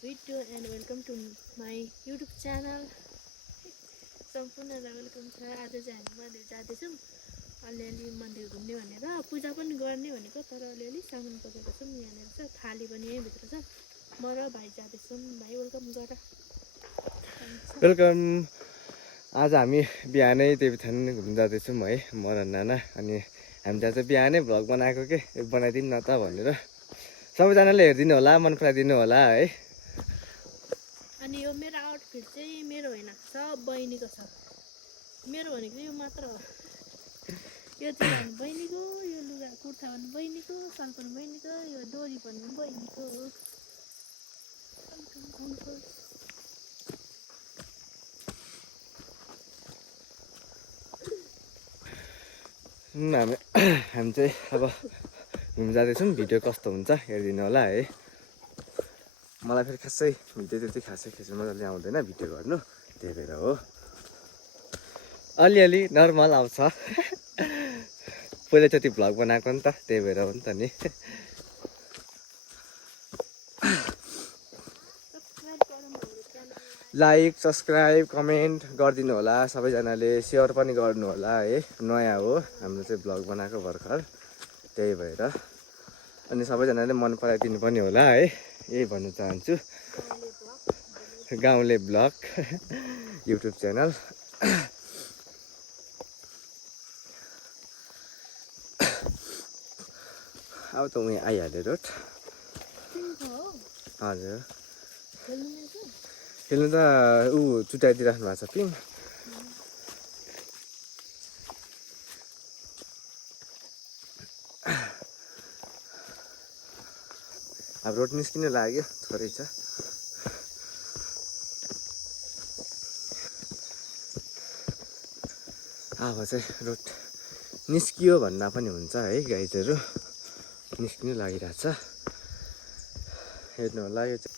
video and welcome to my YouTube channel. सम्पूर्णलाई welcome छ। आज चाहिँ हामी मन्दिर जाँदैछौँ। अलिअलि मन्दिर घुम्ने भनेर पूजा पनि गर्ने भनेको, तर अलिअलि सामान बोकेको छौँ। यहाँनिर छ थाली पनि यहीँभित्र छ। म र भाइ जाँदैछौँ। भाइ वेलकम गर। वेलकम। आज हामी बिहानै देवीथान घुम्न जाँदैछौँ है, म र नाना। अनि हामी चाहिँ बिहानै भ्लग बनाएको के बनाइदिनु न त भनेर सबैजनाले हेरिदिनु होला, मन पराइदिनु होला है। अनि यो मेरो आउटफिट चाहिँ मेरो होइन, सब बहिनीको छ। मेरो भनेको यो मात्र हो। यो चाहिँ भने बहिनीको, यो लुगा कुर्ता पनि बहिनीको, सल पनि बहिनीको, यो डोरी पनि बहिनीको। हामी चाहिँ अब घुम्न जाँदैछौँ। भिडियो कस्तो हुन्छ हेरिदिनु होला है। मलाई फेरि खासै भिडियो त्यति खासै खिच्नु मजाले आउँदैन, भिडियो गर्नु, त्यही भएर हो। अलिअलि नर्मल आउँछ। पहिलोचोटि भ्लग बनाएको नि त, त्यही भएर हो नि त नि। लाइक सब्सक्राइब कमेन्ट गरिदिनु होला सबैजनाले, सेयर पनि गर्नु होला है। नयाँ हो हाम्रो चाहिँ भ्लग बनाएको भर्खर, त्यही भएर। अनि सबैजनाले मन पराइदिनु पनि होला है, यही भन्नु चाहन्छु। गाउँले ब्लग युट्युब च्यानल। अब त उहीँ आइहाल्यो रोड। हजुर, खेल्नु त ऊ चुटाइदिइराख्नु भएको छ पिङ। अब रोड निस्किनु लाग्यो, थोरै छ। अब चाहिँ रोड निस्कियो भन्दा पनि हुन्छ है, गाइजहरू निस्किनु लागिरहेछ। हेर्नु होला, यो चाहिँ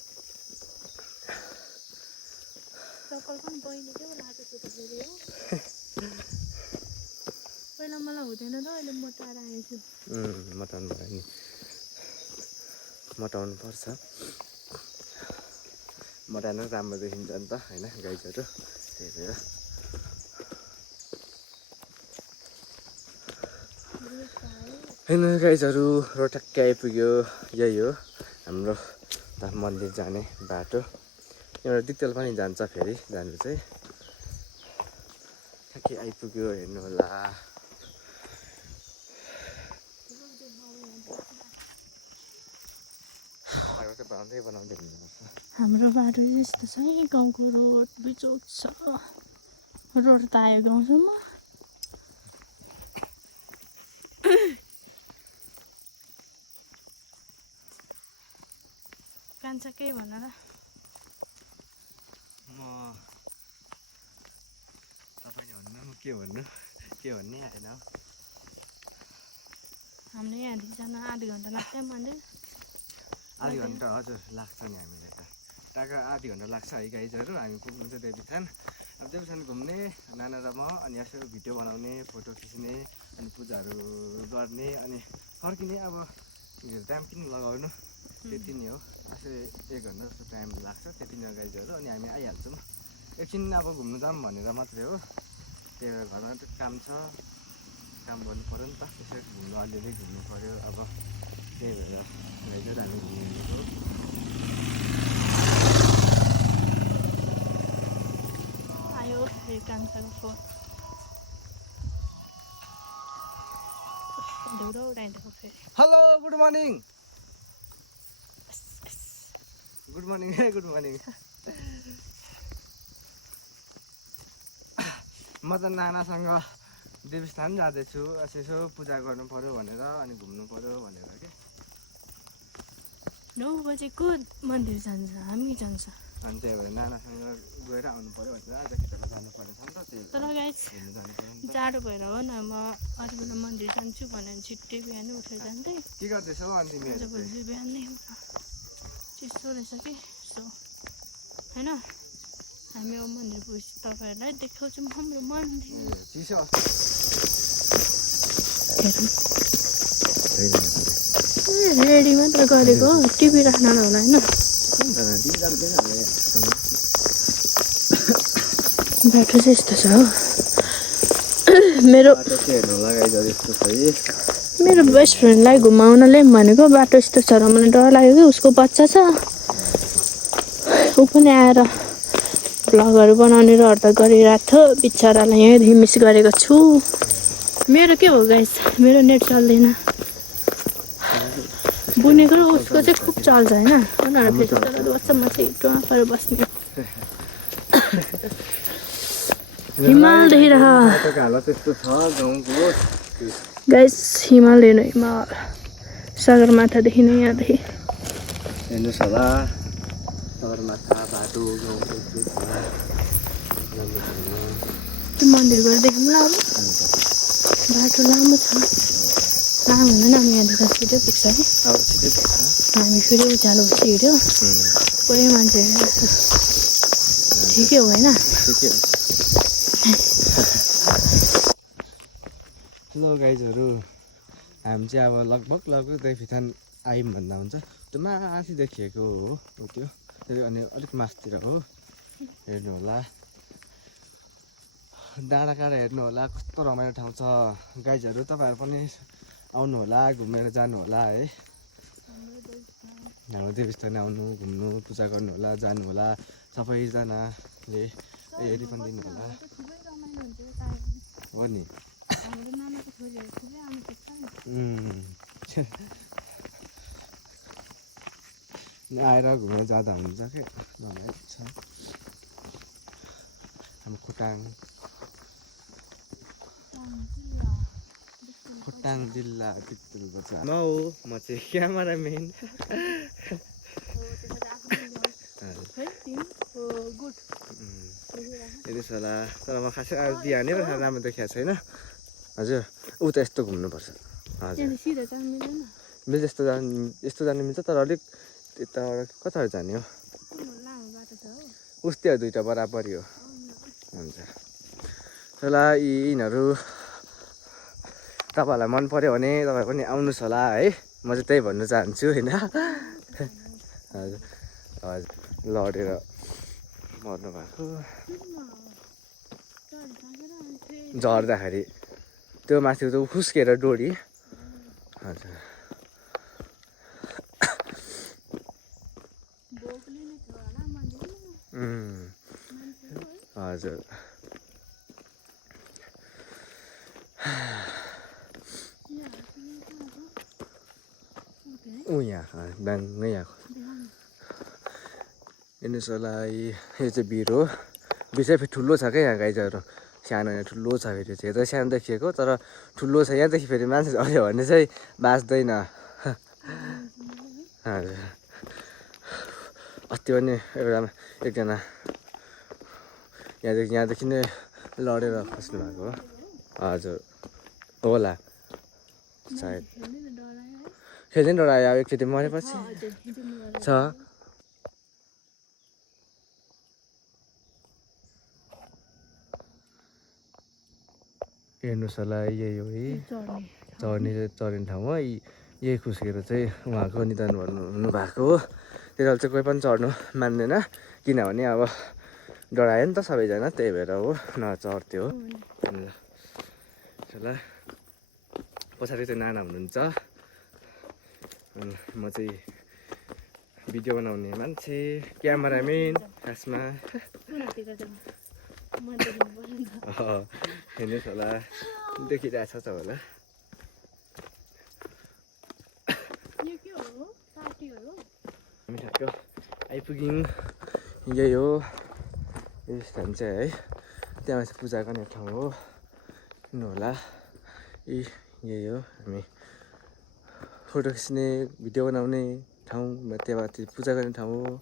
पहिला मलाई हुँदैन र अहिले मोटाएर आएछु। मटाउनु भयो नि, मटाउनु पर्छ। मटाउनु राम्रो देखिन्छ नि त होइन गाइजहरू, त्यही भएर। होइन गाइजहरू, रोड ठ्याक्कै आइपुग्यो। यही हो हाम्रो त मन्दिर जाने बाटो। एउटा दिक्तेल पनि जान्छ फेरि जानु चाहिँ। ठ्याक्कै आइपुग्यो, हेर्नु होला। बनाउँदै हाम्रो बाटो चाहिँ यस्तो छ है, गाउँको रोड बिचोक छ। रोड त आयो गाउँसम्म। कान्छ केही भन र। म तपाईँले भन्नु, म के भन्नु, के भन्ने आएन। हाम्रो यहाँदेखि जान आधा घन्टा लाग्छ मन्दिर। आधी घन्टा हजुर लाग्छ नि, हामीलाई त टाढा आधी घन्टा लाग्छ है गाइजहरू। हामी पुग्नु चाहिँ देवीथान। अब देवीथान घुम्ने नाना र म, अनि यसो भिडियो बनाउने, फोटो खिच्ने, अनि पूजाहरू गर्ने, अनि फर्किने। अब टाइम किन लगाउनु, त्यति नै हो। यसो 1 घन्टा जस्तो टाइम लाग्छ, त्यति नै हो गाइजहरू। अनि हामी आइहाल्छौँ। एकछिन अब घुम्नु जाऊँ भनेर मात्रै हो, त्यही भएर घरमा त काम छ, काम गर्नु पऱ्यो नि त। त्यसै घुम्नु अलिअलि घुम्नु पऱ्यो अब, त्यही भएर गाइजहरू हामी घुम्नु आयो फेरि कान्छाको फोन। ढुलो उडाइदिएको फेरि। Hello, good morning. Good morning है, गुड मर्निङ। म त नानासँग देवीस्थान जाँदैछु। यसो पूजा गर्नु पऱ्यो भनेर, अनि घुम्नु पऱ्यो भनेर के। 9 बजेको मन्दिर जान्छ, हामी जान्छ। अनि त्यही भएर नानासँग गएर आउनु पऱ्यो भनेर आज खेतमा जानु पर्ने छ नि त, त्यही तर गाइस घुम्नु जानु पऱ्यो नि त। जाडो भएर हो न, म अरू बेला मन्दिर जान्छु भनेर छिट्टै बिहानै उठेर जान्थेँ। के गर्दैछौ अनि तिमीहरू चाहिँ? भोलि बिहानै चिसो रहेछ कि सो होइन। हामी अब मन्दिर पुगेपछि तपाईँहरूलाई देखाउँछौँ हाम्रो मन्दिर। चिसो रेडी मात्र गरेको, टिभी राख्न होला होइन। बाटो चाहिँ यस्तो छ हो मेरो मेरो बेस्ट फ्रेन्डलाई घुमाउन ल्याउँ भनेको बाटो यस्तो छ र मलाई डर लाग्यो कि उसको बच्चा छ ऊ पनि आएर भ्लगहरू बनाउने रहर त गरिरहेको थियो बिचरालाई यहीँदेखि मिस गरेको छु मेरो के हो गाइस मेरो नेट चल्दैन बुनेको र उसको चाहिँ खुब चल्छ होइन उनीहरूले चाहिँ वाट्सएपमा चाहिँ हिटोमा परेर बस्ने हिमाल देखिरह गाइस हिमाल हेर्नु हिमाल सगरमाथादेखि नै यहाँदेखि हेर्नुहोस् होला सगरमाथा बाटो त्यो मन्दिर गएर देख्नु ल अब बाटो लामो छ लामो हुँदैन हामी यहाँदेखि छिटो पुग्छ कि हामी फेरि उज्यालो बसी हिँड्यो कोही मान्छे ठिकै हो होइन हेलो गाइजहरू हामी चाहिँ अब लगभग देखिथान आयौँ भन्दा हुन्छ त्यो माथि देखिएको हो त्यो अनि अलिक मासतिर हो हेर्नु होला डाँडा काँडा हेर्नु होला कस्तो रमाइलो ठाउँ छ गाइजहरू तपाईँहरू पनि आउनु होला घुमेर जानु होला है हाम्रो देवस्थान आउनु घुम्नु पूजा गर्नु होला जानु होला सबैजनाले हेरि पनि दिनु होला हो नि आएर घुमेर जाँदा हुन्छ क्या रमाइलो छ हाम्रो खोटाङ जिल्ला पितुल बजार म हो म चाहिँ क्यामेराम्यान हेर्नुहोस् होला तर म खासै आज बिहानै पो राम्रो देखिएको छैन हजुर ऊ त यस्तो घुम्नुपर्छ हजुर मिल्छ यस्तो जानु मिल्छ तर अलिक यताबाट कताबाट जाने हो उस्तै हो दुइटा बराबरी हो हुन्छ होला यिनीहरू तपाईँहरूलाई मन पऱ्यो भने तपाईँ पनि आउनुहोस् होला है म चाहिँ त्यही भन्नु चाहन्छु होइन हजुर हजुर लडेर मर्नु भएको झर्दाखेरि त्यो माथि त खुस्केर डोरी हजुर हजुर यहाँ ब्याङ्कै आएको हेर्नुहोस् होला यो चाहिँ भिर हो भिर चाहिँ फेरि ठुलो छ क्या यहाँ गाइजहरू सानो यहाँ ठुलो छ फेरि चाहिँ यता सानो देखिएको तर ठुलो छ यहाँदेखि फेरि मान्छे झऱ्यो भने चाहिँ बाँच्दैन हजुर अस्ति पनि एकजना यहाँदेखि नै लडेर खस्नु भएको हो हजुर होला सायद खेल्दै डरायो अब एकचोटि मरेपछि छ हेर्नुहोस् होला यही हो है चढ्ने ठाउँ हो यही खुस्केर चाहिँ उहाँको निधन हुनुभएको हो त्यसले चाहिँ कोही पनि चढ्नु मान्दैन किनभने अब डरायो नि त सबैजना त्यही भएर हो नचढ्थ्यो हो होला पछाडि चाहिँ नाना हुनुहुन्छ म चाहिँ भिडियो बनाउने मान्छे क्यामेराम्यान खासमा हेर्नुहोस् होला देखिरहेछ होला हामी ठ्याक्क आइपुग्यौँ यही हो यो स्थान चाहिँ है त्यहाँ चाहिँ पूजा गर्ने ठाउँ हो हेर्नु होला यही हो हामी फोटो खिच्ने भिडियो बनाउने ठाउँ त्यहाँ पूजा गर्ने ठाउँ हो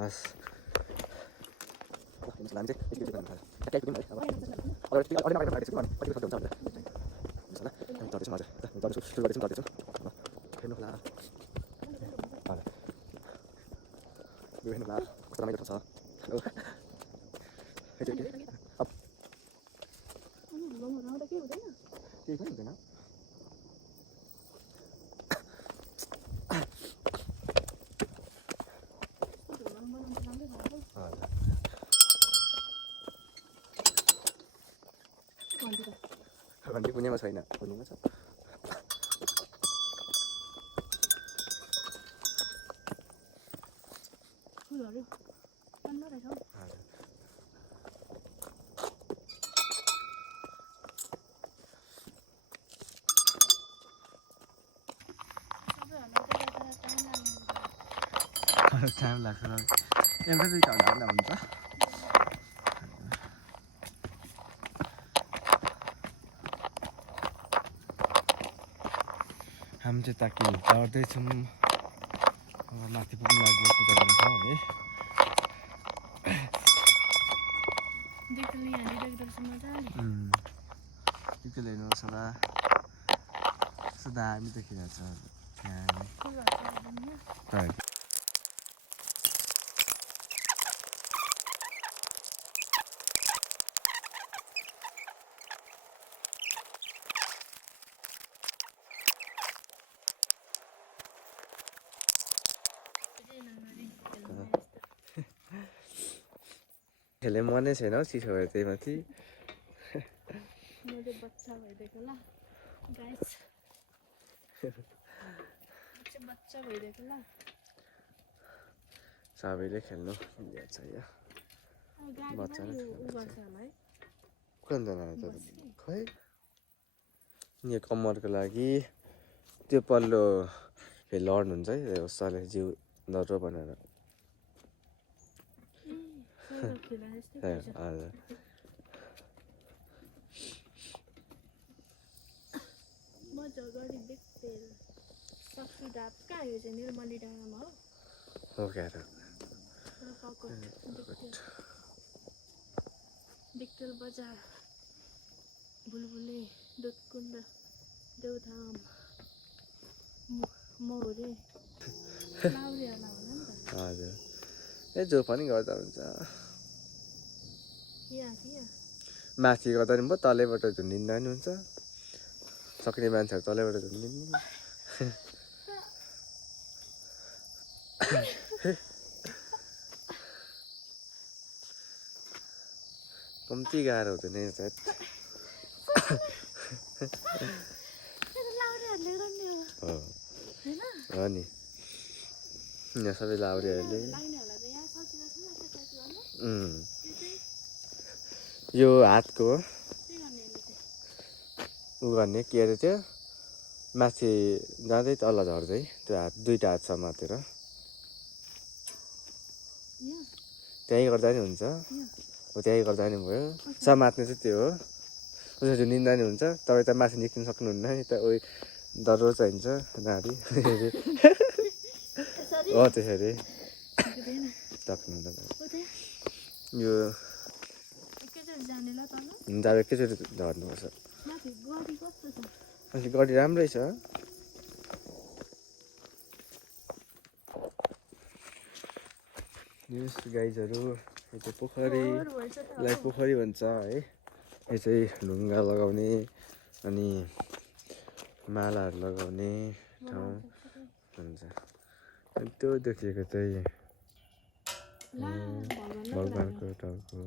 हस् घन्टी कुनैमा छैन कुनैमा छ फुलहरू राम्रो रहेछ हौ। हजुर टाइम लाग्छ एउटा दुईवटा भन्दा हुन्छ हामी चाहिँ ताकि चढ्दैछौँ अब माथि पुग्नु लागि पूजा गर्ने ठाउँ है देख्दै यहाँनिर एकदम मजाले त्यो हेर्नुहोस् होला कस्तो दामी देखिरहेको छ त्यहाँ फुलहरू छ एकदम यहाँ। खेल्ने मनै छैन हौ चिसो भएर त्यही माथि मैले बच्चा भइदिएको ल गाइस बच्चा भइदिएको ल सबैले खेल्नु छ यो बच्चा उ गर्छ होला है खै यो कम्मरको लागि त्यो पल्लो फेरि लड्नुहुन्छ है उसले जिउ दह्रो भनेर हजुर मजागरी देख्दै सक्छु डाब कहाँ यो चाहिँ निर्मली डाँडामा हो क्या र डिक्टेल बजार बुलबुले दुधकुण्ड देउधाम मौरे लाउरे होला होला नि त हजुर ए जो पनि गर्दा हुन्छ माथि गर्दा नि भयो तलैबाट झुन्डिँदा नि हुन्छ सक्ने मान्छेहरू तलैबाट झुन्डिँदैन कम्ती गाह्रो हुँदैन यो सायद हो नि यहाँ सबै लाउरेहरूले यो हातको उ गर्ने के अरे त्यो माथि जाँदै तल झर्दै त्यो हात दुईवटा हात समातेर त्यहीँ गर्दा नि हुन्छ हो त्यहीँ गर्दा नि भयो समात्ने चाहिँ त्यो हो उसरी निन्दा नि हुन्छ तपाईँ त माथि निस्किन सक्नुहुन्न नि त उयो डह्रो चाहिन्छ नारी हो त्यसरी सक्नुहुन्न यो जाँदा एकैचोटि झर्नुपर्छ गडी राम्रै छ यस गाइजहरू यो चाहिँ पोखरीलाई पोखरी भन्छ है यो चाहिँ ढुङ्गा लगाउने अनि मालाहरू लगाउने ठाउँ हुन्छ अनि त्यो देखिएको चाहिँ भगवान्को टाउको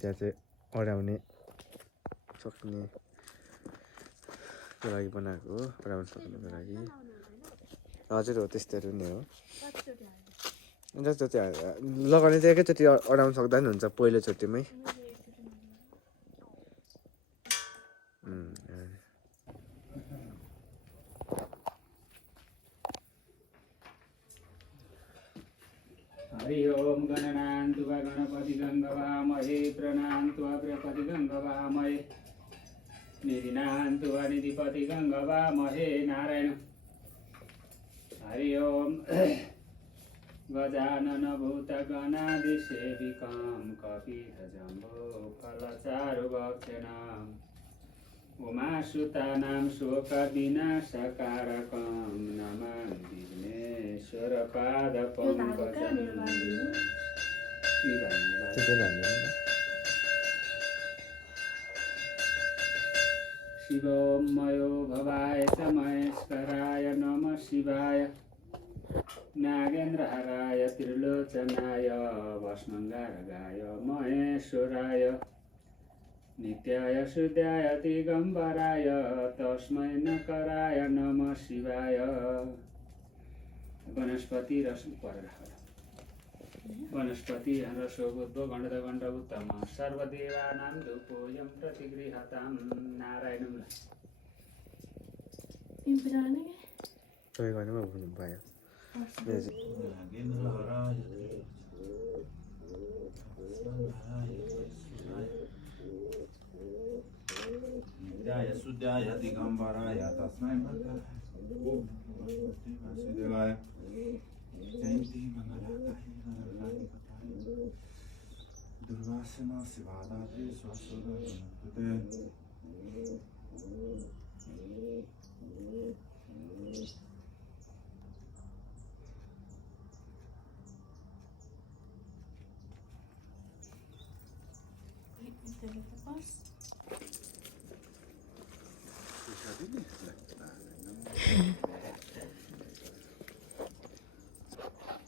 त्यहाँ चाहिँ अड्याउने सक्ने लागि बनाएको हो अड्याउन सक्नुको लागि हजुर हो त्यस्तोहरू नै हो जस्तो त्यहाँ लगाउने चाहिँ एकैचोटि अड्याउन सक्दा नि हुन्छ पहिलोचोटिमै हरि ओम गणनान्तु वा गणपति गङ्गवामहे प्रणान्तु वा प्रपति गङ्गवामहे निधिनान्तु वा निधिपति गङ्गवामहे नारायण हरि ओम गजानन भूतगणादिसेविकां कपितजम्बो फलचारुभक्षणाम् उमासुतानां शोकविनाशकारकं नमामि विघ्नेश्वरपादपङ्कजं शिवोमयो भवाय च महेश्वराय नमः शिवाय नागेन्द्रहराय त्रिलोचनाय भस्मङ्गारगाय महेश्वराय नित्याय शुद्धाय दिगम्बराय तस्मै नकराय नमः शिवाय वनस्पति रस परेर वनस्पति रसोबुद्ध गण्डगण्डउत्तम सर्वदेवानां धूपोऽयं प्रतिगृहतां नारायणं इम्पिराने तपाईँ गर्नुमा हुनु भयो नित्याय शुद्धाय दिगम्बराय तस्मै वासुदेवाय जयन्ती मङ्गलाकाय दुर्वासना शिवादात्रि स्वस्वते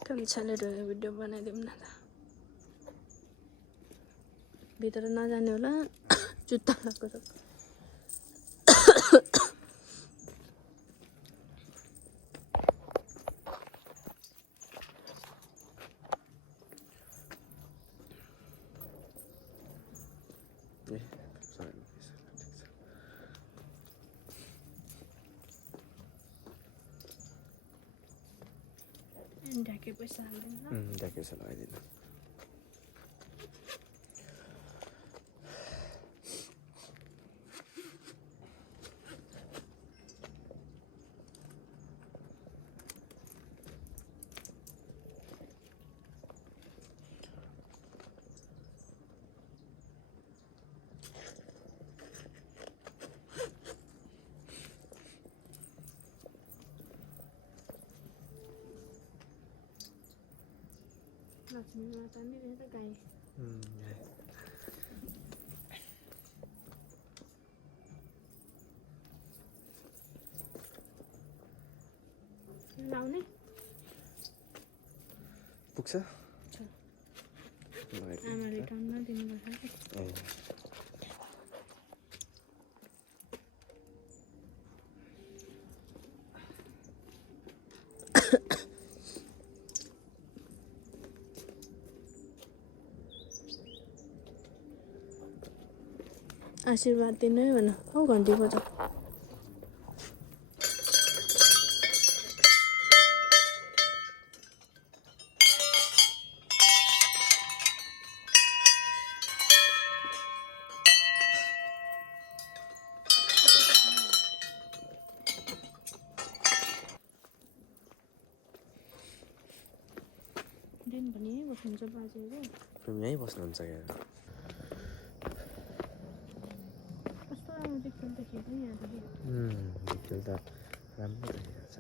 कन्छाले भिडियो बनाइदिउँ न त भित्र नजाने होला जुत्ता लगाएको छ ढाके पैसा हाल्दैन ढाके पैसा लगाइदिनु लक्ष्मी माता नि रहेछ गाई लाउने पुग्छ आमाले टाउनमा दिनुपर्छ कि आशीर्वाद दिनु है भन औ घन्टी बजाऊ दिन पनि यहीँ बस्नुहुन्छ बाजेको यहीँ बस्नुहुन्छ क्या कस्तो राम्रो देख्छ नि त खेल्दै यहाँदेखि त्यो त राम्रो देखिरहेको छ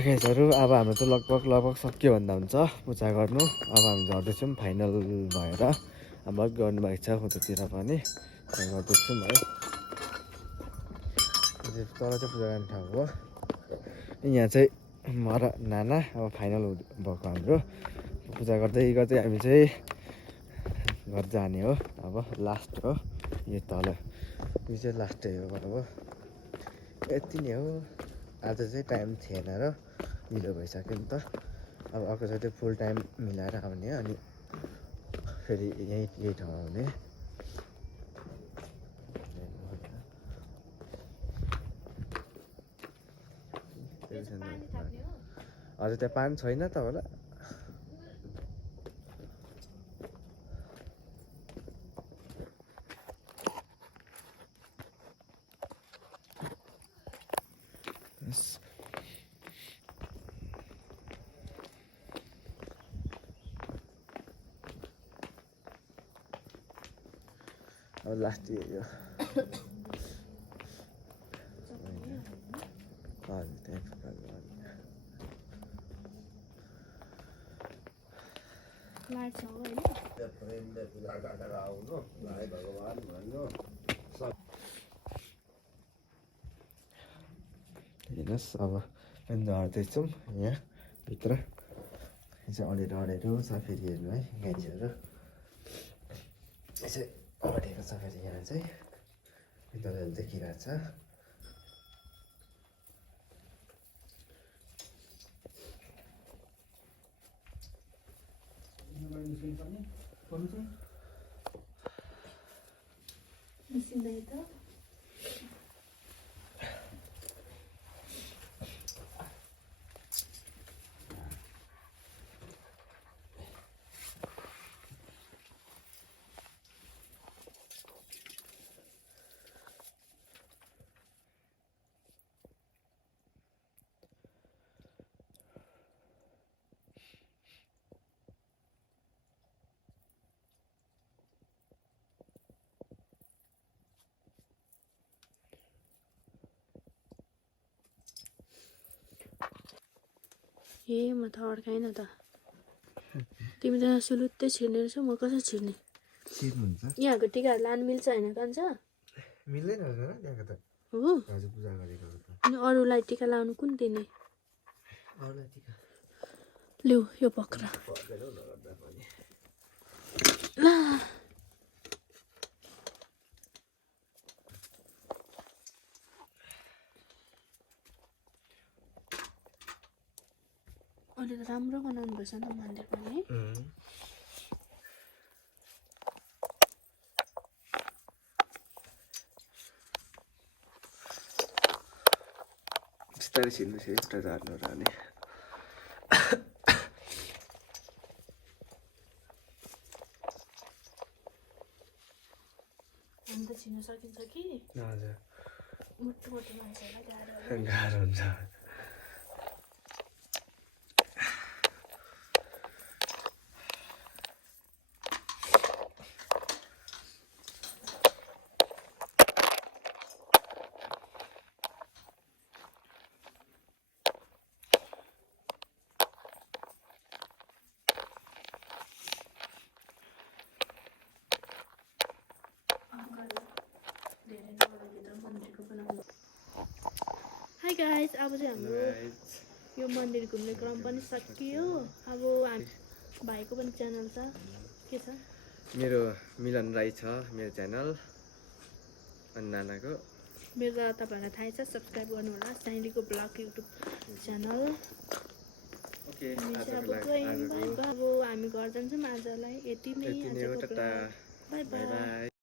गाइजहरू अब हाम्रो त लगभग सक्यो भन्दा हुन्छ पूजा गर्नु अब हामी झर्दैछौँ फाइनल भएर अब गर्नुभएको छ उतातिर पनि गर्दैछौँ है तल चाहिँ पूजा गर्ने ठाउँ हो यहाँ चाहिँ म र नाना अब फाइनल भएको हाम्रो पूजा गर्दै गर्दै हामी चाहिँ घर जाने हो अब लास्ट हो यो तल यो चाहिँ लास्टै हो अब यति नै हो आज चाहिँ टाइम थिएन र ढिलो भइसक्यो नि त अब अर्को चाहिँ त्यो फुल टाइम मिलाएर आउने अनि फेरि यही ठाउँ आउने हजुर त्यहाँ पानी छैन त होला अब लास्ट यही हो हजुर त्यही लाइट छ होइन हेर्नुहोस् अब झर्दैछौँ यहाँ भित्र चाहिँ अँडेरो छ फेरि हेर्नु है गाइजहरू यसै अँडेको छ फेरि यहाँ चाहिँ तपाईँले देखिरहेको छ निस्किँदै त ए म त अड्काइन त तिमी त सुलुत्तै छिर्ने रहेछौ म कसरी छिर्ने छिर्नुहुन्छ यहाँको टिकाहरू लानु मिल्छ होइन कान्छ मिल्दैन होला र त्यहाँको त हो हजुर पूजा गरेको त अनि अरूलाई टिका लाउनु कुन दिने अरूलाई टिका ल्याउ यो पक्र पर्दैन नगर्दा पनि ला अहिले त राम्रो बनाउनु पर्छ नि त मन्दिर पनि बिस्तारै छिर्नुहोस् एउटा झार्नु र अनि हामी त छिर्नु सकिन्छ कि हजुर मोटो मोटो मान्छेहरूलाई गाह्रो गाह्रो हुन्छ हाई गाइस अब चाहिँ हाम्रो यो मन्दिर घुम्ने क्रम पनि सकियो अब हामी भाइको पनि च्यानल छ के छ मेरो मिलन राई छ मेरो च्यानल अनि नानाको मेरो त तपाईँहरूलाई थाहै छ सब्सक्राइब गर्नु होला साइलीको ब्लग युट्युब च्यानल ओके हामी चाहिँ अब गयौँ बाई बाई अब हामी घर जान्छौँ आजलाई यति नै आजको ब्लग बाई बाई बाई